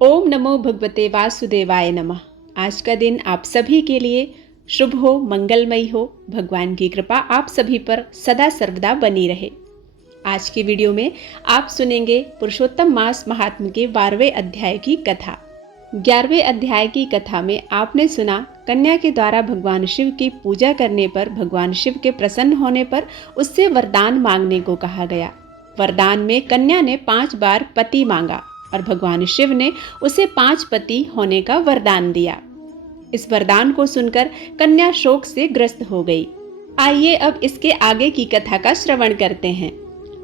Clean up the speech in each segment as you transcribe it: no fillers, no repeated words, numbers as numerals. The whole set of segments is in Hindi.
ओम नमो भगवते वासुदेवाय नमः। आज का दिन आप सभी के लिए शुभ हो, मंगलमय हो। भगवान की कृपा आप सभी पर सदा सर्वदा बनी रहे। आज के वीडियो में आप सुनेंगे पुरुषोत्तम मास महात्म्य के 12वें अध्याय की कथा। 11वें अध्याय की कथा में आपने सुना कन्या के द्वारा भगवान शिव की पूजा करने पर, भगवान शिव के प्रसन्न होने पर उससे वरदान मांगने को कहा गया। वरदान में कन्या ने 5 बार पति मांगा और भगवान शिव ने उसे 5 पति होने का वरदान दिया। इस वरदान को सुनकर कन्या शोक से ग्रस्त हो गई। आइए अब इसके आगे की कथा का श्रवण करते हैं।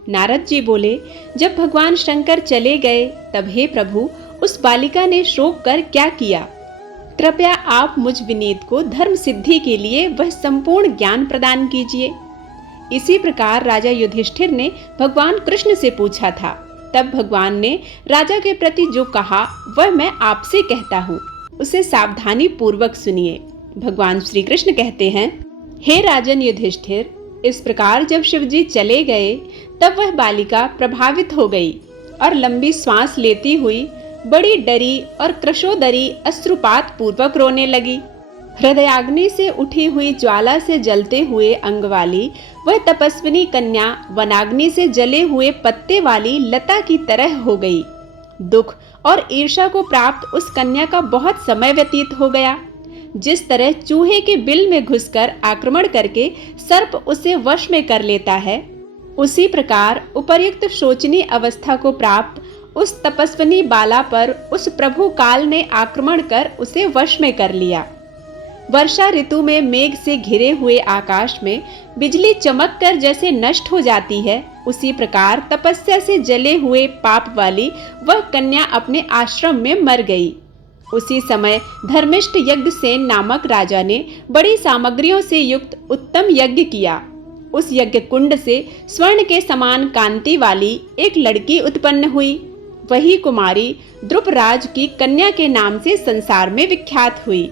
नारद जी बोले, जब भगवान शंकर चले गए तब हे प्रभु, उस बालिका ने शोक कर क्या किया? कृपया आप मुझ विनीत को धर्म सिद्धि के लिए वह संपूर्ण ज्ञान प्रदान कीजिए। इसी प्रकार राजा युधिष्ठिर ने भगवान कृष्ण से पूछा था। तब भगवान ने राजा के प्रति जो कहा वह मैं आपसे कहता हूँ, उसे सावधानी पूर्वक सुनिए। भगवान श्री कृष्ण कहते हैं, हे राजन युधिष्ठिर, इस प्रकार जब शिवजी चले गए तब वह बालिका प्रभावित हो गई और लंबी श्वास लेती हुई बड़ी डरी और कृशोदरी अश्रुपात पूर्वक रोने लगी। हृदयाग्नि से उठी हुई ज्वाला से जलते हुए अंग वाली वह तपस्विनी कन्या वनाग्नि से जले हुए पत्ते वाली लता की तरह हो गई। दुख और ईर्ष्या को प्राप्त उस कन्या का बहुत समय व्यतीत हो गया। जिस तरह चूहे के बिल में घुसकर आक्रमण करके सर्प उसे वश में कर लेता है, उसी प्रकार उपर्युक्त शोचनीय अवस्था को प्राप्त उस तपस्विनी बाला पर उस प्रभु काल ने आक्रमण कर उसे वश में कर लिया। वर्षा ऋतु में मेघ से घिरे हुए आकाश में बिजली चमक कर जैसे नष्ट हो जाती है, उसी प्रकार तपस्या से जले हुए पाप वाली वह कन्या अपने आश्रम में मर गई। उसी समय धर्मिष्ठ यज्ञसेन नामक राजा ने बड़ी सामग्रियों से युक्त उत्तम यज्ञ किया। उस यज्ञ कुंड से स्वर्ण के समान कांति वाली एक लड़की उत्पन्न हुई। वही कुमारी द्रुपराज की कन्या के नाम से संसार में विख्यात हुई।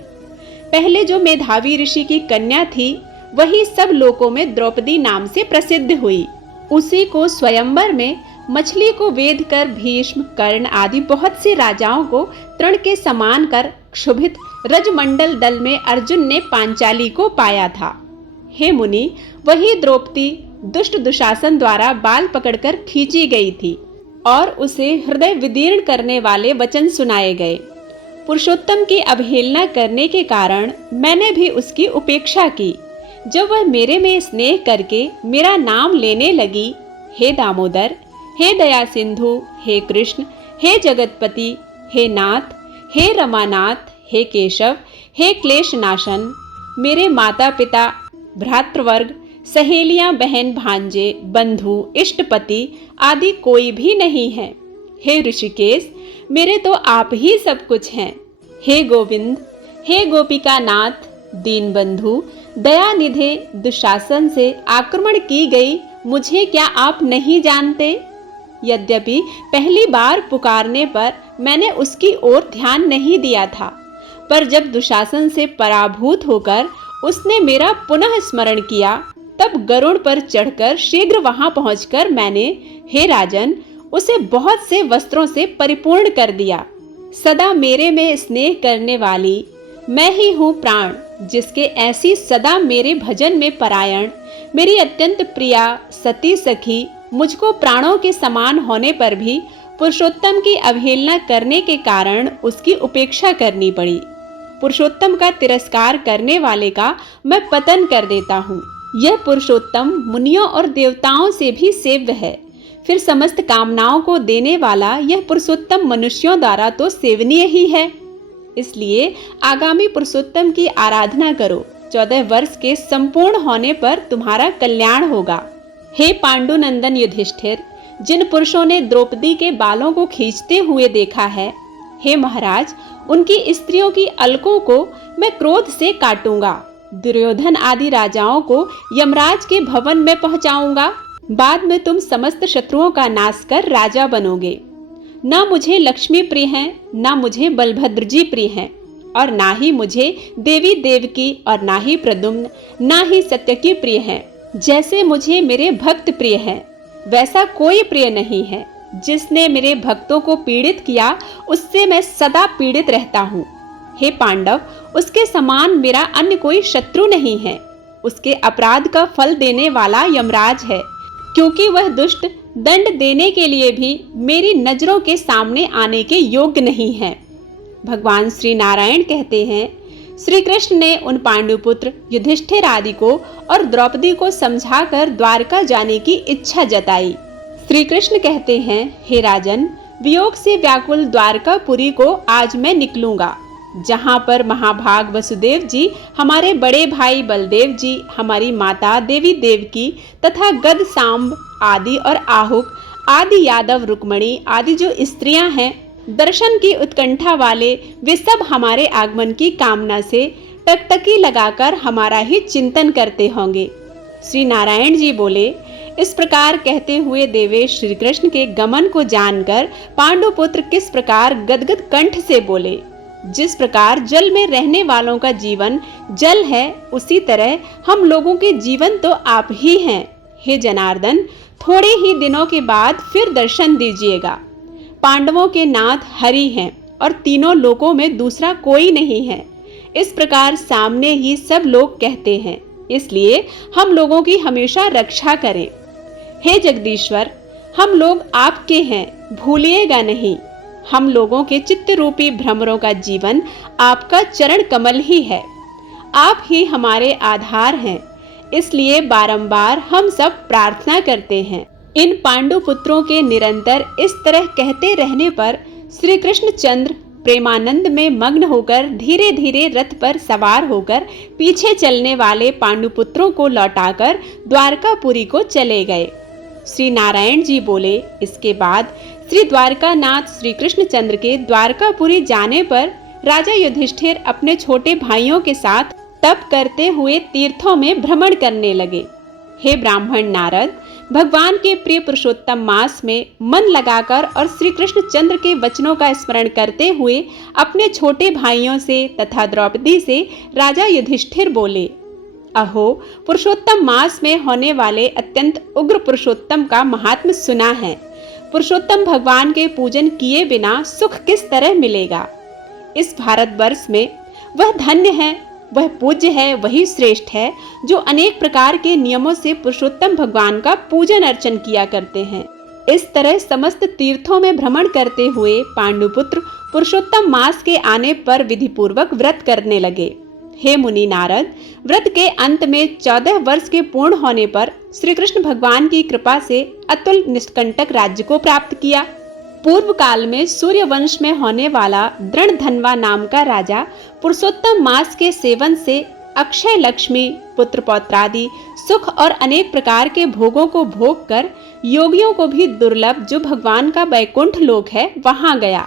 पहले जो मेधावी ऋषि की कन्या थी, वही सब लोकों में द्रौपदी नाम से प्रसिद्ध हुई। उसी को स्वयंवर में मछली को वेध कर भीष्म, कर्ण आदि बहुत से राजाओं को तृण के समान कर क्षुभित रजमंडल दल में अर्जुन ने पांचाली को पाया था। हे मुनि, वही द्रौपदी दुष्ट दुशासन द्वारा बाल पकड़कर खींची गई थी और उसे हृदय विदीर्ण करने वाले वचन सुनाए गए। पुरुषोत्तम की अवहेलना करने के कारण मैंने भी उसकी उपेक्षा की। जब वह मेरे में स्नेह करके मेरा नाम लेने लगी, हे दामोदर, हे दया सिंधु, हे कृष्ण, हे जगतपति, हे नाथ, हे रमानाथ, हे केशव, हे क्लेश नाशन, मेरे माता पिता, भ्रातृवर्ग, सहेलियां, बहन, भांजे, बंधु, इष्टपति आदि कोई भी नहीं है। हे ऋषिकेश, मेरे तो आप ही सब कुछ हैं। हे गोविंद, हे गोपिका नाथ, दीन बंधु, दया निधे, दुशासन से आक्रमण की गई मुझे क्या आप नहीं जानते? यद्यपि पहली बार पुकारने पर मैंने उसकी ओर ध्यान नहीं दिया था, पर जब दुशासन से पराभूत होकर उसने मेरा पुनः स्मरण किया, तब गरुड़ पर चढ़कर शीघ्र वहां पहुंचकर मैंने, हे राजन, उसे बहुत से वस्त्रों से परिपूर्ण कर दिया। सदा मेरे में स्नेह करने वाली मैं ही हूँ प्राण, जिसके ऐसी सदा मेरे भजन में परायण मेरी अत्यंत प्रिया सती सखी मुझको प्राणों के समान होने पर भी पुरुषोत्तम की अवहेलना करने के कारण उसकी उपेक्षा करनी पड़ी। पुरुषोत्तम का तिरस्कार करने वाले का मैं पतन कर देता हूँ। यह पुरुषोत्तम मुनियों और देवताओं से भी सेव्य है। फिर समस्त कामनाओं को देने वाला यह पुरुषोत्तम मनुष्यों द्वारा तो सेवनीय ही है। इसलिए आगामी पुरुषोत्तम की आराधना करो। 14 वर्ष के संपूर्ण होने पर तुम्हारा कल्याण होगा। हे पांडुनंदन युधिष्ठिर, जिन पुरुषों ने द्रौपदी के बालों को खींचते हुए देखा है, हे महाराज, उनकी स्त्रियों की अलकों को मैं क्रोध से काटूंगा। दुर्योधन आदि राजाओं को यमराज के भवन में पहुंचाऊंगा। बाद में तुम समस्त शत्रुओं का नाश कर राजा बनोगे। ना मुझे लक्ष्मी प्रिय हैं, ना मुझे बलभद्र जी प्रिय हैं, और ना ही मुझे देवी देवकी, और ना ही प्रद्युम्न, ना ही सत्यकी प्रिय हैं। जैसे मुझे मेरे भक्त प्रिय हैं, वैसा कोई प्रिय नहीं है। जिसने मेरे भक्तों को पीड़ित किया उससे मैं सदा पीड़ित रहता हूँ। हे पांडव, उसके समान मेरा अन्य कोई शत्रु नहीं है। उसके अपराध का फल देने वाला यमराज है, क्योंकि वह दुष्ट दंड देने के लिए भी मेरी नजरों के सामने आने के योग्य नहीं है। भगवान श्री नारायण कहते हैं, श्री कृष्ण ने उन पांडुपुत्र युधिष्ठिर आदि को और द्रौपदी को समझाकर द्वारका जाने की इच्छा जताई। श्री कृष्ण कहते हैं, हे राजन, वियोग से व्याकुल द्वारकापुरी को आज मैं निकलूंगा, जहां पर महाभाग वसुदेव जी, हमारे बड़े भाई बलदेव जी, हमारी माता देवी देवकी तथा गद सांब आदि और आहुक आदि यादव रुक्मणी आदि जो स्त्रियां हैं, दर्शन की उत्कंठा वाले, वे सब हमारे आगमन की कामना से टकटकी लगाकर हमारा ही चिंतन करते होंगे। श्री नारायण जी बोले, इस प्रकार कहते हुए देवेश श्री कृष्ण के गमन को जानकर पांडुपुत्र किस प्रकार गदगद कंठ से बोले, जिस प्रकार जल में रहने वालों का जीवन जल है, उसी तरह हम लोगों के जीवन तो आप ही हैं। हे जनार्दन, थोड़े ही दिनों के बाद फिर दर्शन दीजिएगा। पांडवों के नाथ हरि हैं और तीनों लोकों में दूसरा कोई नहीं है, इस प्रकार सामने ही सब लोग कहते हैं, इसलिए हम लोगों की हमेशा रक्षा करें। हे जगदीश्वर, हम लोग आपके हैं, भूलिएगा नहीं। हम लोगों के चित्त रूपी भ्रमरों का जीवन आपका चरण कमल ही है, आप ही हमारे आधार हैं, इसलिए बारंबार हम सब प्रार्थना करते हैं। इन पांडु पुत्रों के निरंतर इस तरह कहते रहने पर श्री कृष्णचंद्र प्रेमानंद में मग्न होकर धीरे धीरे रथ पर सवार होकर पीछे चलने वाले पांडुपुत्रों को लौटाकर द्वारकापुरी को चले गए। श्री नारायण जी बोले, इसके बाद श्री द्वारकानाथ श्री कृष्णचंद्र के द्वारकापुरी जाने पर राजा युधिष्ठिर अपने छोटे भाइयों के साथ तप करते हुए तीर्थों में भ्रमण करने लगे। हे ब्राह्मण नारद, भगवान के प्रिय पुरुषोत्तम मास में मन लगाकर और श्री कृष्णचंद्र के वचनों का स्मरण करते हुए अपने छोटे भाइयों से तथा द्रौपदी से राजा युधिष्ठिर बोले, अहो, पुरुषोत्तम मास में होने वाले अत्यंत उग्र पुरुषोत्तम का महात्म्य सुना है। पुरुषोत्तम भगवान के पूजन किए बिना सुख किस तरह मिलेगा। इस भारतवर्ष में वह धन्य है, वह पूज्य है, वही श्रेष्ठ है जो अनेक प्रकार के नियमों से पुरुषोत्तम भगवान का पूजन अर्चन किया करते हैं। इस तरह समस्त तीर्थों में भ्रमण करते हुए पांडुपुत्र पुरुषोत्तम मास के आने पर विधिपूर्वक व्रत करने लगे। हे मुनि नारद, व्रत के अंत में 14 वर्ष के पूर्ण होने पर श्री कृष्ण भगवान की कृपा से अतुल निष्कंटक राज्य को प्राप्त किया। पूर्व काल में सूर्य वंश में होने वाला दृढ़धन्वा नाम का राजा पुरुषोत्तम मास के सेवन से अक्षय लक्ष्मी, पुत्र पौत्रादि सुख और अनेक प्रकार के भोगों को भोग कर योगियों को भी दुर्लभ जो भगवान का वैकुंठ लोक है वहां गया।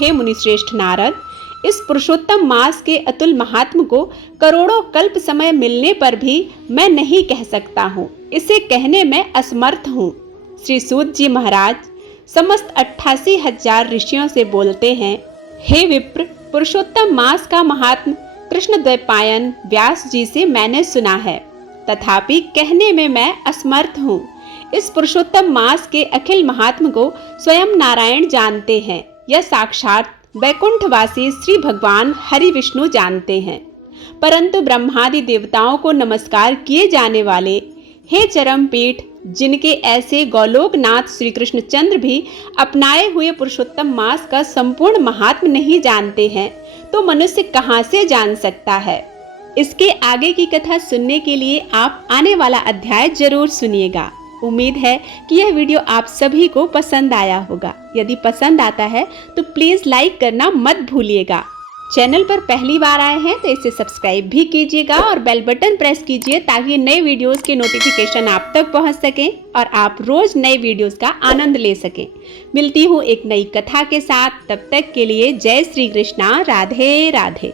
हे मुनिश्रेष्ठ नारद, इस पुरुषोत्तम मास के अतुल महात्म को करोड़ों कल्प समय मिलने पर भी मैं नहीं कह सकता हूँ, इसे कहने में असमर्थ हूँ। श्री सूत जी महाराज समस्त 88,000 ऋषियों से बोलते हैं, हे विप्र, पुरुषोत्तम मास का महात्म कृष्ण द्वैपायन व्यास जी से मैंने सुना है, तथापि कहने में मैं असमर्थ हूँ। इस पुरुषोत्तम मास के अखिल महात्म को स्वयं नारायण जानते हैं, यह साक्षात वैकुंठवासी श्री भगवान हरि विष्णु जानते हैं। परंतु ब्रह्मादि देवताओं को नमस्कार किए जाने वाले हे चरम पीठ, जिनके ऐसे गौलोकनाथ श्री कृष्णचंद्र भी अपनाए हुए पुरुषोत्तम मास का संपूर्ण महात्म नहीं जानते हैं, तो मनुष्य कहां से जान सकता है। इसके आगे की कथा सुनने के लिए आप आने वाला अध्याय जरूर सुनिएगा। उम्मीद है कि यह वीडियो आप सभी को पसंद आया होगा। यदि पसंद आता है तो प्लीज लाइक करना मत भूलिएगा। चैनल पर पहली बार आए हैं तो इसे सब्सक्राइब भी कीजिएगा और बेल बटन प्रेस कीजिए ताकि नए वीडियोस के नोटिफिकेशन आप तक पहुंच सकें और आप रोज नए वीडियोस का आनंद ले सकें। मिलती हूँ एक नई कथा के साथ, तब तक के लिए जय श्री कृष्णा, राधे राधे।